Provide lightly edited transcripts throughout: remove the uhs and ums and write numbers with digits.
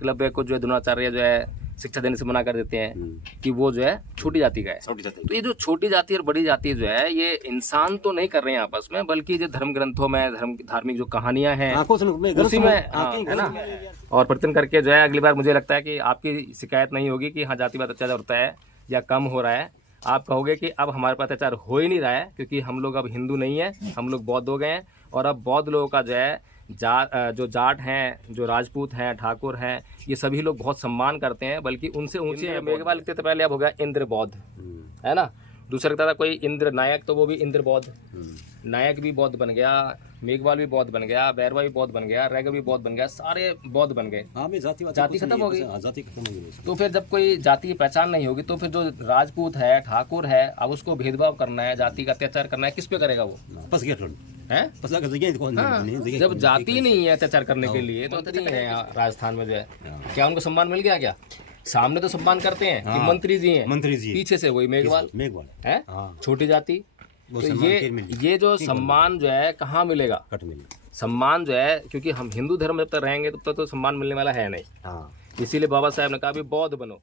Club को जो है द्रोणाचार्य जो है शिक्षा देने से मना कर देते हैं कि वो जो है छोटी जाति का है। छोटी जाति। तो ये जो छोटी जाति और बड़ी जाति जो है ये इंसान तो नहीं कर रहे हैं आपस में, बल्कि जो धर्म ग्रंथों में धार्मिक जो कहानियां हैं उसी में है ना, और परिवर्तन करके जो है अगली बार मुझे लगता है कि आपकी शिकायत नहीं होगी कि हाँ जातिवाद अत्याचार होता है या कम हो रहा है। आप कहोगे कि अब हमारे पास अत्याचार हो ही नहीं रहा है, क्योंकि हम लोग अब हिंदू नहीं है, हम लोग बौद्ध हो गए हैं। और अब बौद्ध लोगों का जो है जो जाट हैं, जो राजपूत हैं, ठाकुर हैं, ये सभी लोग बहुत सम्मान करते हैं, बल्कि उनसे ऊंचे मेघवाल लिखते थे पहले, अब हो गया इंद्र बौद्ध, है ना। दूसरा लिखता था कोई इंद्र नायक, तो वो भी इंद्र बौद्ध, नायक भी बौद्ध बन गया, मेघवाल भी बौद्ध बन गया, बैरवा भी बौद्ध बन गया, रैग भी बौद्ध बन गया, सारे बौद्ध बन गए। जाति खत्म हो गई। तो फिर जब कोई जाति की पहचान नहीं होगी तो फिर जो राजपूत है, ठाकुर है, अब उसको भेदभाव करना है, जाति का अत्याचार करना है, किस पे करेगा वो है? जब जाति नहीं है अत्याचार करने के लिए तो नहीं है राजस्थान में जो है। क्या उनको सम्मान मिल गया? क्या सामने तो सम्मान करते हैं कि मंत्री जी हैं, मंत्री जी, पीछे से वही मेघवाल है, छोटी जाति। तो ये जो सम्मान जो है कहाँ मिलेगा? सम्मान जो है, क्योंकि हम हिंदू धर्म में जब तक रहेंगे तब तक तो सम्मान मिलने वाला है नहीं। इसीलिए बाबा साहब ने कहा भी बौद्ध बनो।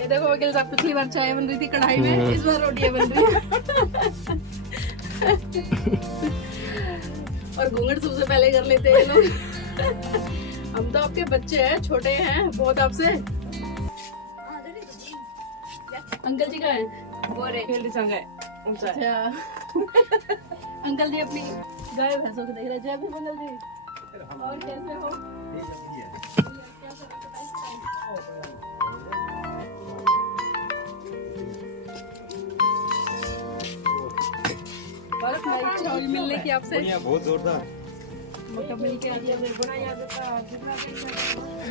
ये देखो वकील साहब, पिछली बार चाय बन रही थी कढ़ाई में, इस बार रोटियां बन रही है। और घूंघट सबसे पहले कर लेते हैं ये लोग। हम तो आपके बच्चे हैं, छोटे हैं बहुत आपसे। अंकल जी का है संग है। अच्छा अंकल जी अपनी गाय भैंसों को देख रहे जय भी अंकल जी, और कैसे हो? इच्छा होगी मिलने की आपसे, बहुत जोरदार। मिल के ये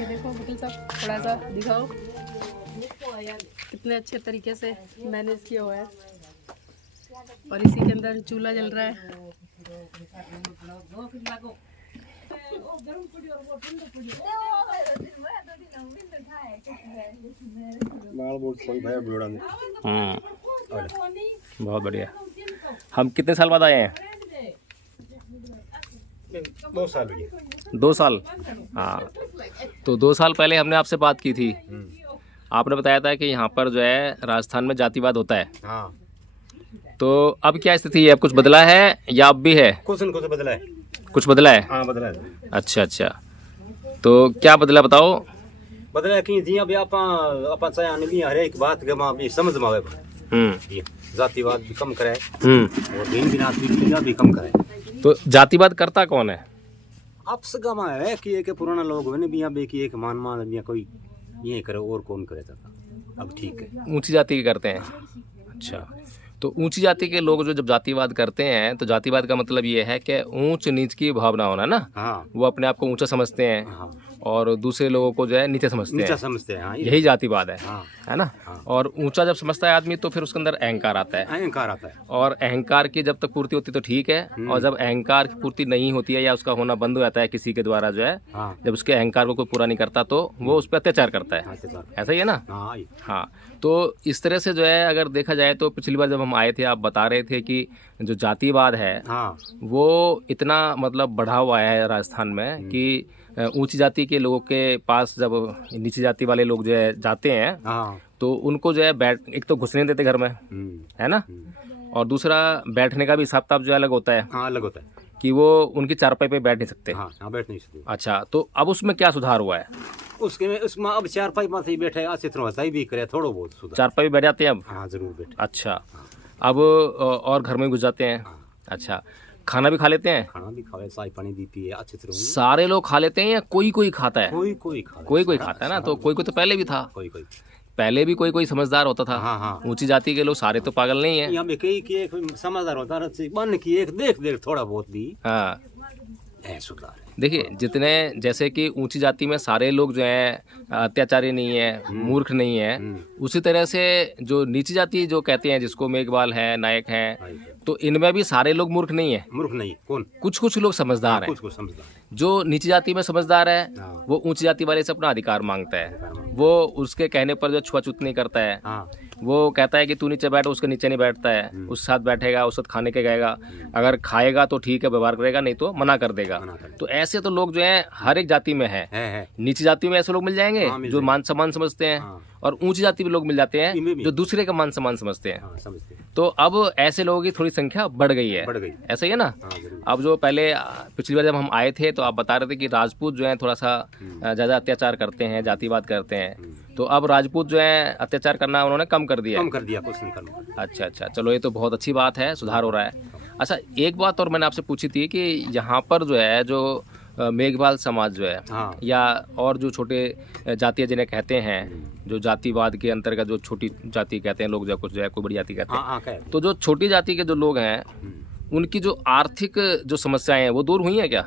देखो वकील साहब, थोड़ा सा दिखाओ कितने अच्छे तरीके से मैनेज किया हुआ है। और इसी के अंदर चूल्हा जल रहा है। बहुत बढ़िया। हम कितने साल बाद आए हैं? 2 साल। 2 साल। हाँ, तो 2 साल पहले हमने आपसे बात की थी। आपने बताया था कि यहाँ पर जो है राजस्थान में जातिवाद होता है। हाँ। तो अब क्या स्थिति है? अब कुछ बदला है या अब भी है? कुछ बदला है। कुछ बदला है? हाँ, बदला है। अच्छा अच्छा, तो क्या बदला बताओ? बदला कि जी अभी आप चाहे भी हर एक बात के भी समझ में आवे। जातिवाद भी कम करे और दिन भी कम करे। तो जातिवाद करता कौन है? आपस गमा है कि एक पुराना लोग है बिया बे की एक मान बिया कोई ये करे और कौन करे था। अब ठीक है, ऊंची जाति के करते हैं। अच्छा, तो ऊंची जाति के लोग जो जब जातिवाद करते हैं तो जातिवाद का मतलब ये है कि ऊंच नीच की भावना होना ना। हाँ। वो अपने आप को ऊंचा समझते हैं। हाँ। और दूसरे लोगों को जो है नीचे समझते हैं। हाँ, यही जातिवाद है। हाँ। है ना। हाँ। और ऊंचा जब समझता है आदमी तो फिर उसके अंदर अहंकार आता है। और अहंकार की जब तक पूर्ति होती तो ठीक है, और जब अहंकार की पूर्ति नहीं होती है या उसका होना बंद हो जाता है किसी के द्वारा जो है, जब उसके अहंकार को कोई पूरा नहीं करता तो वो उस पर अत्याचार करता है। ऐसा ही है ना। हाँ, तो इस तरह से जो है अगर देखा जाए तो पिछली बार जब हम आए थे आप बता रहे थे कि जो जातिवाद है वो इतना मतलब बढ़ा हुआ है राजस्थान में कि ऊंची जाति के लोगों के पास जब नीची जाति वाले लोग जो है जाते हैं तो उनको जो है एक तो घुसने देते घर में, है ना, और दूसरा बैठने का भी हिसाब किताब जो अलग होता है। अलग होता है कि वो उनकी चारपाई पे बैठ नहीं सकते। बैठ नहीं सकते। अच्छा, तो अब उसमें क्या सुधार हुआ है? उसमें अब चारपाई में ही बैठे अच्छी तरह भी करे, थोड़ा बहुत सुधार। चारपाई पे बैठ जाते हैं अब? हाँ, जरूर बैठे। अच्छा, अब और घर में घुस जाते हैं। अच्छा, खाना भी खा लेते हैं? खाना भी खावे, चाय पानी भी पिए अच्छी तरह। सारे लोग खा लेते हैं या कोई खाता है? कोई खाता है ना। तो कोई तो पहले भी था। पहले भी कोई समझदार होता था। ऊंची जाति के लोग सारे तो पागल नहीं है। यहाँ कई की एक समझदार होता बन की एक देख थोड़ा बहुत भी। हाँ, है सुधार है। देखिए, जितने जैसे कि ऊंची जाति में सारे लोग जो है अत्याचारी नहीं है, मूर्ख नहीं है, उसी तरह से जो नीची जाति जो कहते हैं, जिसको मेघवाल है, नायक है, तो इनमें भी सारे लोग मूर्ख नहीं है। मूर्ख नहीं, कौन? कुछ लोग समझदार हैं। कुछ समझदार है। जो नीची जाति में समझदार है वो ऊंची जाति वाले से अपना अधिकार मांगता है। वो उसके कहने पर जो छुआछूत नहीं करता है। वो कहता है कि तू नीचे बैठ, उसके नीचे नहीं बैठता है, उसके साथ बैठेगा, उसके साथ खाने के गएगा, अगर खाएगा तो ठीक है व्यवहार करेगा, नहीं तो मना कर देगा। तो ऐसे तो लोग जो है हर एक जाति में है। नीची जाति में ऐसे लोग मिल जाएंगे जो मान सम्मान समझते हैं, और ऊंची जाति में लोग मिल जाते हैं जो दूसरे का मान सम्मान समझते हैं। तो अब ऐसे लोगों की थोड़ी संख्या बढ़ गई है, ऐसा ही है ना। अब जो पहले पिछली बार जब हम आए थे तो आप बता रहे थे कि राजपूत जो है थोड़ा सा ज़्यादा अत्याचार करते हैं, जातिवाद करते हैं, तो अब राजपूत जो है अत्याचार करना उन्होंने कम कर दिया। कुछ नहीं करना। अच्छा, चलो ये तो बहुत अच्छी बात है, सुधार हो रहा है। अच्छा, एक बात और मैंने आपसे पूछी थी कि यहाँ पर जो है जो मेघवाल समाज जो है या और जो छोटे जातियाँ जिन्हें कहते हैं, जो जातिवाद के अंतर्गत जो छोटी जाति कहते हैं लोग, जो कुछ जो है कोई बड़ी जाति कहते हैं, तो जो छोटी जाति के जो लोग हैं उनकी जो आर्थिक जो समस्याएं हैं वो दूर हुई हैं क्या?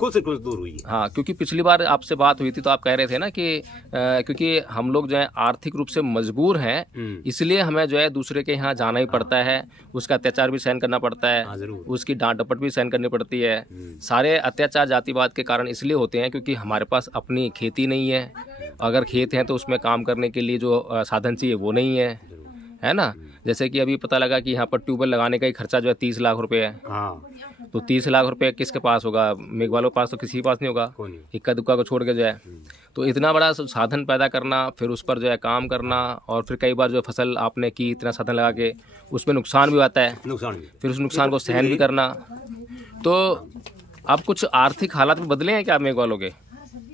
कुछ दूर हुई। हाँ, क्योंकि पिछली बार आपसे बात हुई थी तो आप कह रहे थे ना कि क्योंकि हम लोग जो है आर्थिक रूप से मजबूर हैं, इसलिए हमें जो है दूसरे के यहाँ जाना ही पड़ता है, उसका अत्याचार भी सहन करना पड़ता है, उसकी डांट डपट भी सहन करनी पड़ती है। सारे अत्याचार जातिवाद के कारण इसलिए होते हैं क्योंकि हमारे पास अपनी खेती नहीं है, अगर खेत हैं तो उसमें काम करने के लिए जो साधन चाहिए वो नहीं है ना। जैसे कि अभी पता लगा कि यहाँ पर ट्यूबवेल लगाने का ही खर्चा जो है 30 लाख रुपए है। तो 30 लाख रुपए किसके पास होगा? मेघवालों के पास तो किसी के पास नहीं होगा, इक्का दुक्का को छोड़ के जो है। तो इतना बड़ा साधन पैदा करना, फिर उस पर जो है काम करना, और फिर कई बार जो फसल आपने की इतना साधन लगा के उसमें नुकसान भी आता है, फिर उस नुकसान को सहन भी करना। तो अब कुछ आर्थिक हालात भी बदले हैं क्या मेघवालों के?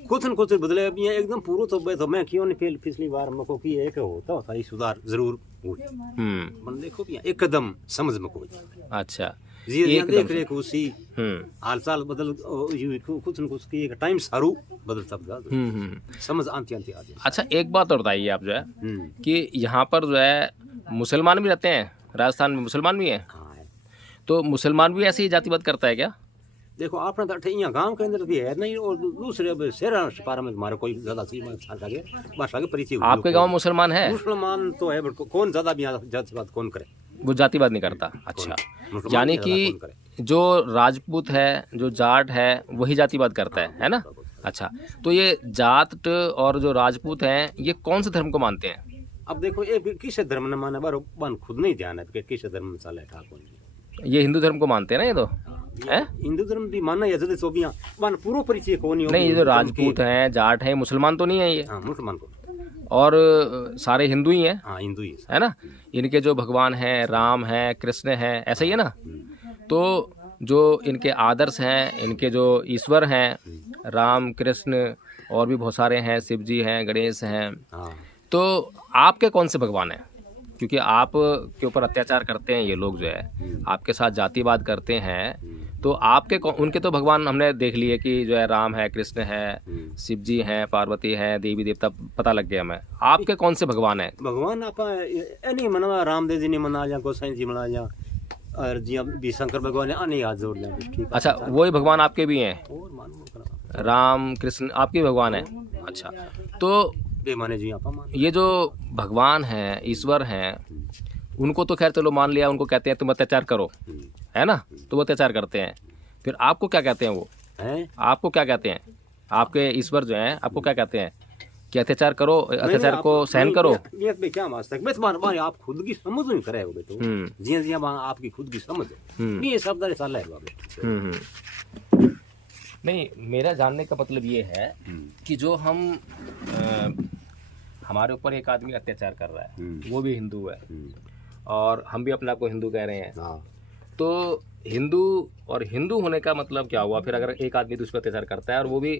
कुछ न कुछ बदले अभी एकदम पूरा तो मैं क्यों नहीं पिछली बार मको की एक होता था सुधार जरूर हुई। मन देखो भी एकदम समझ में कोई। अच्छा, जी देख रहे उसी हाल चाल बदल कुछ न कुछ की एक टाइम सारू बदल सकता समझ आंती आ जाए। अच्छा, एक बात और बताइए आप जो है कि यहाँ पर जो है मुसलमान भी रहते हैं, राजस्थान में मुसलमान भी हैं, तो मुसलमान भी ऐसे ही जातिवाद करता है क्या? देखो अपना तो यहाँ गांव के अंदर भी है नहीं, और दूसरे शहर पारा में हमारे कोई ज्यादा भाषा के परिचय। आपके गांव मुसलमान है? मुसलमान तो है, कौन ज्यादा भी जातिवाद कौन करे, वो जातिवाद नहीं करता। अच्छा, यानी कि जो राजपूत है, जो जाट है, वही जातिवाद करता है ना। अच्छा, तो ये जाट और जो राजपूत हैं ये कौन से धर्म को मानते हैं? अब देखो ये किस धर्म ने माना बार खुद नहीं ध्यान है कि किस धर्म में चला ठाकुर। ये हिंदू धर्म को मानते हैं ना, ये तो है हिंदू धर्म भी मानना है जैसे सोबियां मान पूरा परिचय कौन नहीं, ये जो राजपूत हैं, जाट है, मुसलमान तो नहीं है ये? मुसलमान को, और सारे हिंदू ही हैं। हिंदू ही है ना। इनके जो भगवान हैं, राम है, कृष्ण है, ऐसा ही है ना। तो जो इनके आदर्श हैं, इनके जो ईश्वर हैं, राम कृष्ण और भी बहुत सारे हैं, शिव जी हैं, गणेश हैं, तो आपके कौन से भगवान हैं? क्योंकि आप के ऊपर अत्याचार करते हैं ये लोग जो है, आपके साथ जातिवाद करते हैं, तो आपके उनके तो भगवान हमने देख लिए कि जो है राम है, कृष्ण है, शिव जी हैं, पार्वती हैं, देवी देवता पता लग गया हमें। आपके कौन से भगवान हैं? भगवान आप नहीं मना, रामदेव जी ने मना जा, गोसाई जी मना जा, और जी भी शंकर भगवान ने याद जोड़ लिया, ठीक। अच्छा, वही भगवान आपके भी हैं? राम कृष्ण आपके भगवान हैं। अच्छा, तो माने जी ये जो भगवान हैं, ईश्वर हैं, उनको तो खैर चलो मान लिया, उनको कहते हैं तुम अत्याचार करो, है ना, तो वो अत्याचार करते हैं। फिर आपको क्या कहते हैं वो है? आपको क्या कहते हैं? आपके ईश्वर जो हैं आपको क्या कहते हैं कि अत्याचार करो, अत्याचार को सहन करो? क्या मास्टर आप खुद की समझ नहीं करे जी जी आपकी खुद की समझ ये सब नहीं, मेरा जानने का मतलब ये है कि जो हम हमारे ऊपर एक आदमी अत्याचार कर रहा है, वो भी हिंदू है और हम भी अपने आप को हिंदू कह रहे हैं, तो हिंदू और हिंदू होने का मतलब क्या हुआ? फिर अगर एक आदमी दूसरे पर अत्याचार करता है और वो भी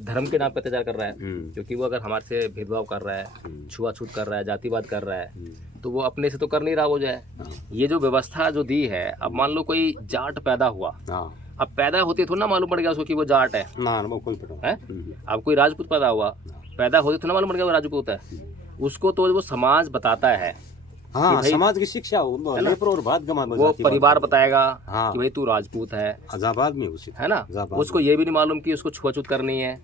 धर्म के नाम पर अत्याचार कर रहा है, क्योंकि वो अगर हमारे से भेदभाव कर रहा है, छुआछूत कर रहा है, जातिवाद कर रहा है, तो वो अपने से तो कर नहीं रहा वो जो है। ये जो व्यवस्था जो दी है, अब मान लो कोई जाट पैदा हुआ, अब पैदा होती थोड़ा ना मालूम पड़ गया उसको कि वो जाट है ना, वो कोई है। अब कोई राजपूत पैदा हुआ, पैदा होती थोड़ा मालूम पड़ गया वो राजपूत है, उसको तो वो समाज बताता है हाँ, समाज की शिक्षा और बात गमा वो परिवार बताएगा कि भाई तू राजपूत है, अजाबाद में है ना। उसको ये भी नहीं मालूम कि उसको छुआछूत करनी है,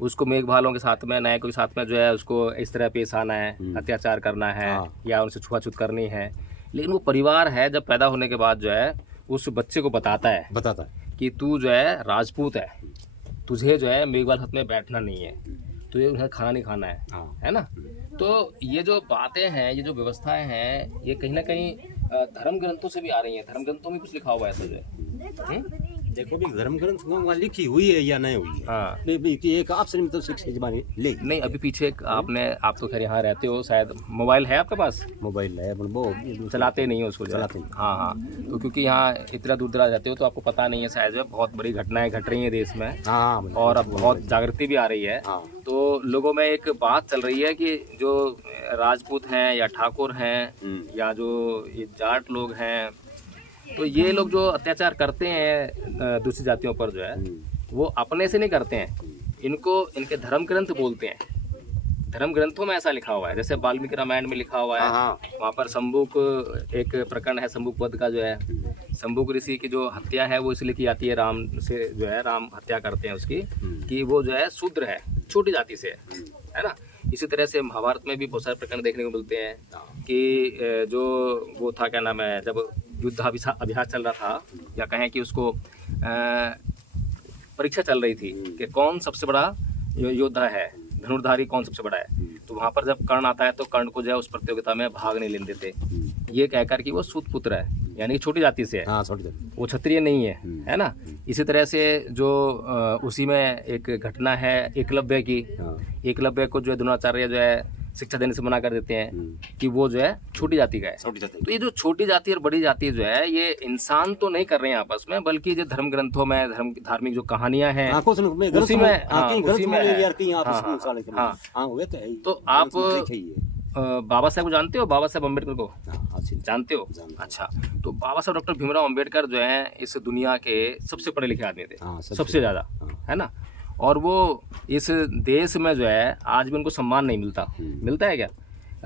उसको मेघभालों के साथ में नए के साथ में जो है उसको इस तरह पेश आना है, अत्याचार करना है या उनसे छुआछूत करनी है। लेकिन वो परिवार है जब पैदा होने के बाद जो है उस बच्चे को बताता है कि तू जो है राजपूत है, तुझे जो है मेघवाल हत में बैठना नहीं है, तुझे उन्हें खाना नहीं खाना है ना। तो ये जो बातें हैं, ये जो व्यवस्थाएं हैं, ये कहीं ना कहीं धर्म ग्रंथों से भी आ रही हैं। धर्म ग्रंथों में कुछ लिखा हुआ है ऐसा जो है। देखो भी धर्म ग्रंथ में लिखी हुई है या नहीं हुई है। हाँ, एक आपसे मतलब शिक्षा जमाने ले नहीं अभी पीछे आप तो खैर यहाँ रहते हो, शायद मोबाइल है आपके पास? मोबाइल है वो चलाते नहीं हो उसको? चलाते नहीं। हाँ, तो क्योंकि यहाँ इतना दूर दराज रहते हो तो आपको पता नहीं है शायद बहुत बड़ी घटनाएं घट रही हैं देश में। और अब बहुत जागृति भी आ रही है। तो लोगों में एक बात चल रही है कि जो राजपूत हैं या ठाकुर हैं या जो ये जाट लोग हैं, तो ये लोग जो अत्याचार करते हैं दूसरी जातियों पर जो है वो अपने से नहीं करते हैं, इनको इनके धर्म ग्रंथ बोलते हैं। धर्म ग्रंथों में ऐसा लिखा हुआ है, जैसे वाल्मीकि रामायण में लिखा हुआ है। वहाँ पर शंबुक एक प्रकरण है शंबुक वध का, जो है शंबुक ऋषि की जो हत्या है वो इसलिए की जाती है, राम से जो है राम हत्या करते हैं उसकी, कि वो जो है शूद्र है, छोटी जाति से है ना। इसी तरह से महाभारत में भी बहुत सारे प्रकरण देखने को मिलते हैं कि जो वो था, क्या नाम है, जब युद्ध अभ्यास चल रहा था या कहें कि उसको परीक्षा चल रही थी कि कौन सबसे बड़ा योद्धा है, धनुर्धारी कौन सबसे बड़ा है, तो वहाँ पर जब कर्ण आता है तो कर्ण को जो है उस प्रतियोगिता में भाग नहीं लेने देते, ये कहकर कि वो सूत पुत्र है, यानी कि छोटी जाति से है, वो क्षत्रिय नहीं है ना। इसी तरह से जो उसी में एक घटना है एकलव्य की। एकलव्य को जो है द्रोणाचार्य जो है शिक्षा देने से मना कर देते हैं कि वो जो है छोटी जाति का है। तो ये जो छोटी जाति और बड़ी जाति जो है ये इंसान तो नहीं कर रहे हैं आपस में, बल्कि जो धर्म ग्रंथों में धार्मिक जो कहानियां हैं उसी में तो आप बाबा साहब को जानते हो? बाबा साहब अम्बेडकर को जानते हो? अच्छा, तो बाबा साहब डॉक्टर भीमराव अम्बेडकर जो है इस दुनिया के सबसे पढ़े लिखे आदमी थे, सबसे ज्यादा, है ना। और वो इस देश में जो है आज भी उनको सम्मान नहीं मिलता है क्या?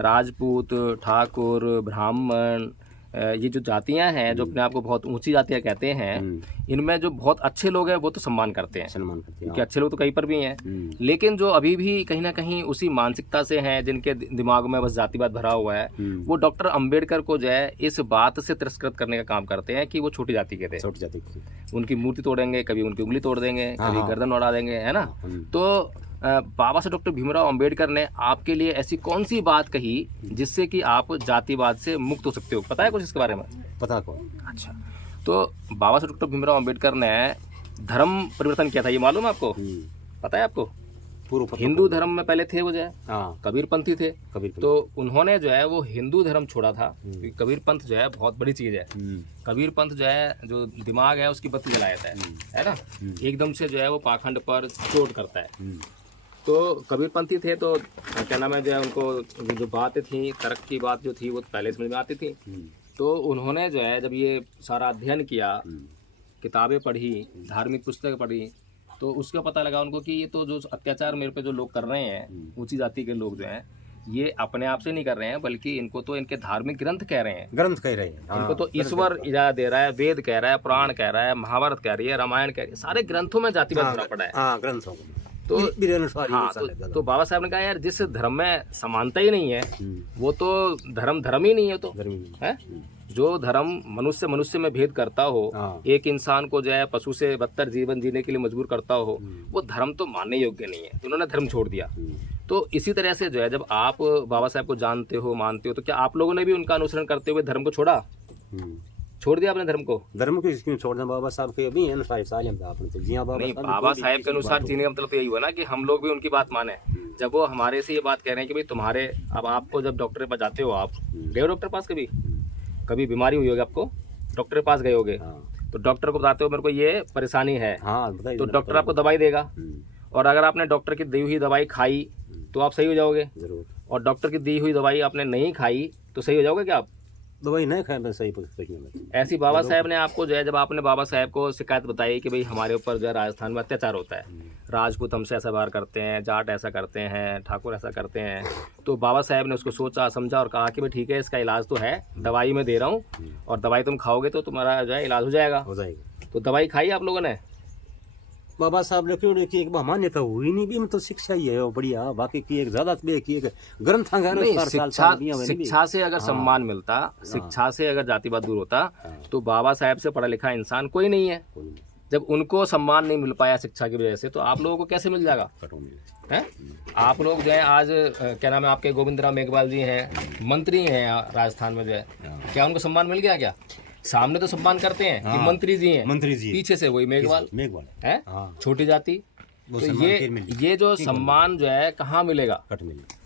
राजपूत, ठाकुर, ब्राह्मण, ये जो जातियां हैं जो अपने आप को बहुत ऊंची जातियां कहते हैं, इनमें जो बहुत अच्छे लोग हैं वो तो सम्मान करते हैं, क्योंकि अच्छे लोग तो कहीं पर भी हैं। लेकिन जो अभी भी कहीं ना कहीं उसी मानसिकता से हैं, जिनके दिमाग में बस जातिवाद भरा हुआ है, वो डॉक्टर अंबेडकर को जो है इस बात से तिरस्कृत करने का काम करते हैं कि वो छोटी जाति के थे, छोटी जाति। उनकी मूर्ति तोड़ेंगे, कभी उनकी उंगली तोड़ देंगे, कभी गर्दन उड़ा देंगे, है ना। तो बाबा साहब डॉक्टर भीमराव अंबेडकर ने आपके लिए ऐसी कौन सी बात कही जिससे कि आप जातिवाद से मुक्त हो सकते हो? पता है कुछ इसके बारे में? पता को। अच्छा, तो बाबा साहब डॉक्टर भीमराव अंबेडकर ने धर्म परिवर्तन किया था, ये मालूम है आपको? पता है आपको? हिंदू धर्म में पहले थे वो जो है कबीरपंथी थे, तो उन्होंने जो है वो हिंदू धर्म छोड़ा था। कबीर पंथ जो है बहुत बड़ी चीज है। कबीर पंथ जो है जो दिमाग है उसकी बत्ती जला देता है ना, एकदम से जो है वो पाखंड पर चोट करता है। तो कबीरपंथी थे तो क्या नाम है जो है उनको जो बातें थी, तर्क की बात जो थी वो पहले समझ में आती थी। तो उन्होंने जो है जब ये सारा अध्ययन किया, किताबें पढ़ी, धार्मिक पुस्तक पढ़ी, तो उसका पता लगा उनको कि ये तो जो अत्याचार मेरे पे जो लोग कर रहे हैं, ऊंची जाति के लोग जो हैं, ये अपने आप से नहीं कर रहे हैं, बल्कि इनको तो इनके धार्मिक ग्रंथ कह रहे हैं, इनको तो ईश्वर इजाजत दे रहा है, वेद कह रहा है, पुराण कह रहा है, महाभारत कह रही है, रामायण कह रही है, सारे ग्रंथों में जातिवाद भरा पड़ा है ग्रंथों। तो बाबा साहब ने कहा यार जिस धर्म में समानता ही नहीं है वो तो धर्म ही नहीं है। तो है जो धर्म मनुष्य में भेद करता हो, एक इंसान को जो है पशु से बदतर जीवन जीने के लिए मजबूर करता हो, वो धर्म तो मानने योग्य नहीं है। उन्होंने धर्म छोड़ दिया। तो इसी तरह से जो है जब आप बाबा साहब को जानते हो, मानते हो, तो क्या आप लोगों ने भी उनका अनुसरण करते हुए धर्म को छोड़ा? छोड़ दिया आपने धर्म को? धर्म को छोड़ना बाबा साहब के अभी अनुसार नहीं, बाबा साहब के अनुसार जीने का मतलब तो यही हुआ ना कि हम लोग भी उनकी बात माने। जब वो हमारे से ये बात कह रहे हैं कि भाई तुम्हारे, अब आपको जब डॉक्टर के पास जाते हो, आप गए हो डॉक्टर पास, कभी बीमारी हुई होगी, आपको डॉक्टर के पास गए होगे, तो डॉक्टर को बताते हो मेरे को ये परेशानी है, तो डॉक्टर आपको दवाई देगा, और अगर आपने डॉक्टर की दी हुई दवाई खाई तो आप सही हो जाओगे, और डॉक्टर की दी हुई दवाई आपने नहीं खाई तो सही हो जाओगे क्या आप? दवाई नहीं खाए मैं सही में। ऐसी बाबा साहब ने आपको जो है, जब आपने बाबा साहब को शिकायत बताई कि भाई हमारे ऊपर जो है राजस्थान में अत्याचार होता है, राजपूत हमसे ऐसा व्यवहार करते हैं, जाट ऐसा करते हैं, ठाकुर ऐसा करते हैं, तो बाबा साहब ने उसको सोचा समझा और कहा कि भाई ठीक है, इसका इलाज तो है, दवाई मैं दे रहा हूँ और दवाई तुम खाओगे तो तुम्हारा जो है इलाज हो जाएगा। तो दवाई खाई आप लोगों ने? बाबा साहब ने क्यों की एक मान्यता हुई नहीं भी, मतलब शिक्षा ही है बढ़िया, बाकी की एक ज्यादा की एक ग्रंथ शिक्षा से अगर सम्मान मिलता, शिक्षा से अगर जातिवाद दूर होता, तो बाबा साहब से पढ़ा लिखा इंसान कोई नहीं है। जब उनको सम्मान नहीं मिल पाया शिक्षा की वजह से, तो आप लोगों को कैसे मिल जाएगा? हैं? आप लोग जो है आज क्या नाम है आपके, गोविंद राम मेघवाल जी हैं, मंत्री हैं राजस्थान में, जो है क्या उनको सम्मान मिल गया? क्या सामने तो सम्मान करते हैं कि मंत्री जी हैं, मंत्री जी, पीछे से वही मेघवाल है, छोटी जाति। तो ये जो सम्मान जो है कहाँ मिलेगा?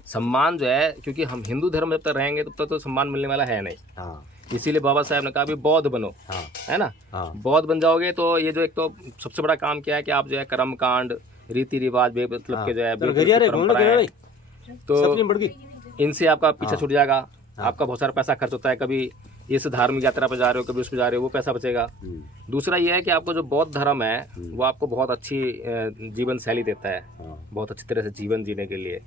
सम्मान जो है, क्योंकि हम हिंदू धर्म में जब तक रहेंगे तब तक तो सम्मान मिलने वाला है नहीं। इसीलिए बाबा साहब ने कहा भी बौद्ध बनो, है ना? बौद्ध बन जाओगे तो ये जो एक तो सबसे बड़ा काम क्या है कि आप जो है कर्म कांड, रीति रिवाज, मतलब के जो है परंपराएं, तो इनसे आपका पीछा छूट जाएगा। आपका बहुत सारा पैसा खर्च होता है, कभी इस धार्मिक यात्रा पर जा रहे हो, कभी उस पर जा रहे हो, वो पैसा बचेगा। दूसरा ये है कि आपको जो बौद्ध धर्म है वो आपको बहुत अच्छी जीवन शैली देता है, बहुत अच्छी तरह से जीवन जीने के लिए,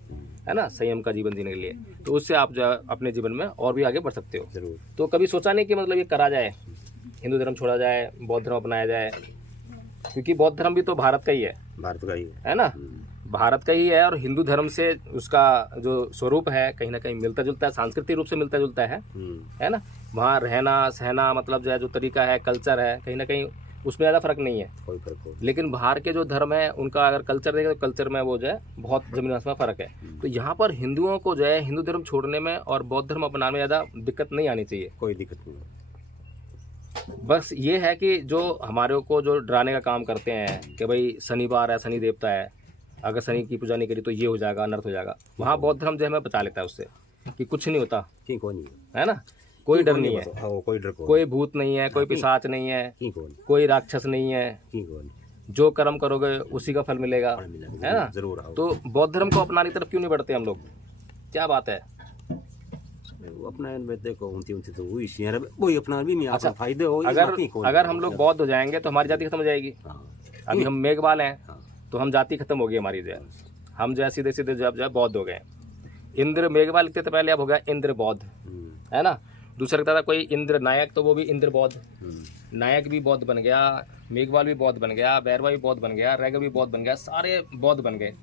है ना, संयम का जीवन जीने के लिए। तो उससे आप जो है अपने जीवन में और भी आगे बढ़ सकते हो। जरूर। तो कभी सोचा नहीं कि मतलब ये करा जाए, हिंदू धर्म छोड़ा जाए, बौद्ध धर्म अपनाया जाए? क्योंकि बौद्ध धर्म भी तो भारत का ही है, भारत का ही है ना, भारत का ही है। और हिंदू धर्म से उसका जो स्वरूप है कहीं ना कहीं मिलता जुलता है, सांस्कृतिक रूप से मिलता जुलता है ना। वहाँ रहना सहना, मतलब जो है जो तरीका है, कल्चर है, कहीं ना कहीं उसमें ज़्यादा फर्क नहीं है, कोई फर्क हो। लेकिन बाहर के जो धर्म है उनका अगर कल्चर देखें तो कल्चर में वो जो है बहुत जमीन आसमान फर्क है। तो यहाँ पर हिंदुओं को जो है हिंदू धर्म छोड़ने में और बौद्ध धर्म अपनाने में ज़्यादा दिक्कत नहीं आनी चाहिए, कोई दिक्कत नहीं। बस ये है कि जो हमारे को जो डराने का काम करते हैं कि भाई शनिवार है, शनि देवता है, अगर शनि की पूजा नहीं करी तो ये हो जाएगा, अनर्थ हो जाएगा, वहाँ बौद्ध धर्म जो है हमें बचा लेता है उससे कि कुछ नहीं होता, है ना, कोई डर नहीं है, कोई भूत नहीं है, कोई पिशाच नहीं है, कोई राक्षस नहीं है, जो कर्म करोगे उसी का फल मिलेगा, है ना। जरूर। तो बौद्ध धर्म को अपनाने की तरफ क्यों नहीं बढ़ते हम लोग? क्या बात है? अपना देखो तो वही अपना भी नहीं। अच्छा, फायदे हो अगर हम लोग बौद्ध हो जाएंगे तो हमारी जाति खत्म हो जाएगी। अभी हम मेघवाल हैं तो हम जाति खत्म हो गई हमारी, जो है हम जो है सीधे सीधे जो है बौद्ध हो गए। इंद्र मेघवाल लिखते थे पहले, अब हो गया इंद्र बौद्ध, है ना। दूसरा लिखता था कोई इंद्र नायक, तो वो भी इंद्र बौद्ध, नायक भी बौद्ध बन गया, मेघवाल भी बौद्ध बन गया, बैरवा भी बौद्ध बन गया, रैगर भी बौद्ध बन गया, सारे बौद्ध बन गए।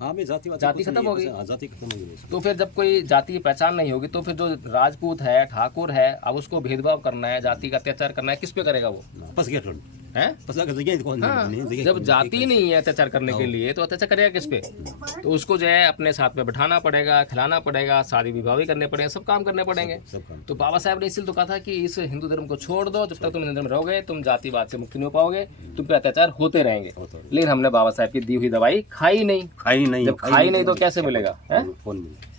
जाति खत्म हो गई। तो फिर जब कोई जाति की पहचान नहीं होगी तो फिर जो राजपूत है, ठाकुर है, अब उसको भेदभाव करना है, जाति का अत्याचार करना है, किस पे करेगा वो? है? जब जाति नहीं है अत्याचार करने के लिए तो अत्याचार करेगा किस पे? तो उसको जो है अपने साथ में बैठाना पड़ेगा, खिलाना पड़ेगा, शादी विवाह भी करने पड़ेंगे, सब काम करने पड़ेंगे। तो बाबा साहब ने इसलिए तो कहा था कि इस हिंदू धर्म को छोड़ दो, जब तक तुम हिंदू धर्म में रहोगे तुम जातिवाद से मुक्ति नहीं हो पाओगे, तुम पे अत्याचार होते रहेंगे। लेकिन हमने बाबा साहब की दी हुई दवाई खाई नहीं। जब खाई नहीं तो कैसे मिलेगा? है?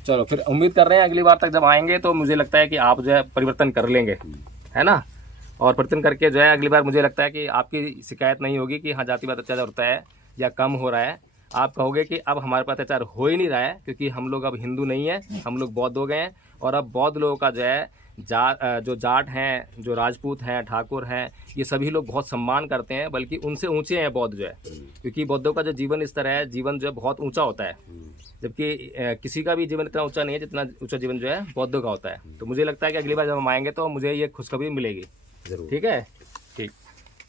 चलो फिर उम्मीद कर रहे हैं अगली बार तक जब आएंगे तो मुझे लगता है कि आप जो है परिवर्तन कर लेंगे, है ना। और परिवर्तन करके जो है अगली बार मुझे लगता है कि आपकी शिकायत नहीं होगी कि हाँ जातिवाद अत्याचार होता है या कम हो रहा है। आप कहोगे कि अब हमारे पास अत्याचार हो ही नहीं रहा है, क्योंकि हम लोग अब हिंदू नहीं है, हम लोग बौद्ध हो गए हैं। और अब बौद्ध लोगों का जो है जो जाट हैं, जो राजपूत हैं, ठाकुर हैं, ये सभी लोग बहुत सम्मान करते हैं, बल्कि उनसे ऊंचे हैं बौद्ध जो है, क्योंकि बौद्धों का जो जीवन स्तर है, जीवन जो है बहुत ऊंचा होता है, जबकि किसी का भी जीवन इतना ऊंचा नहीं है जितना ऊंचा जीवन जो है बौद्धों का होता है। तो मुझे लगता है कि अगली बार जब हम आएंगे तो मुझे ये खुशखबरी मिलेगी। ठीक है, ठीक।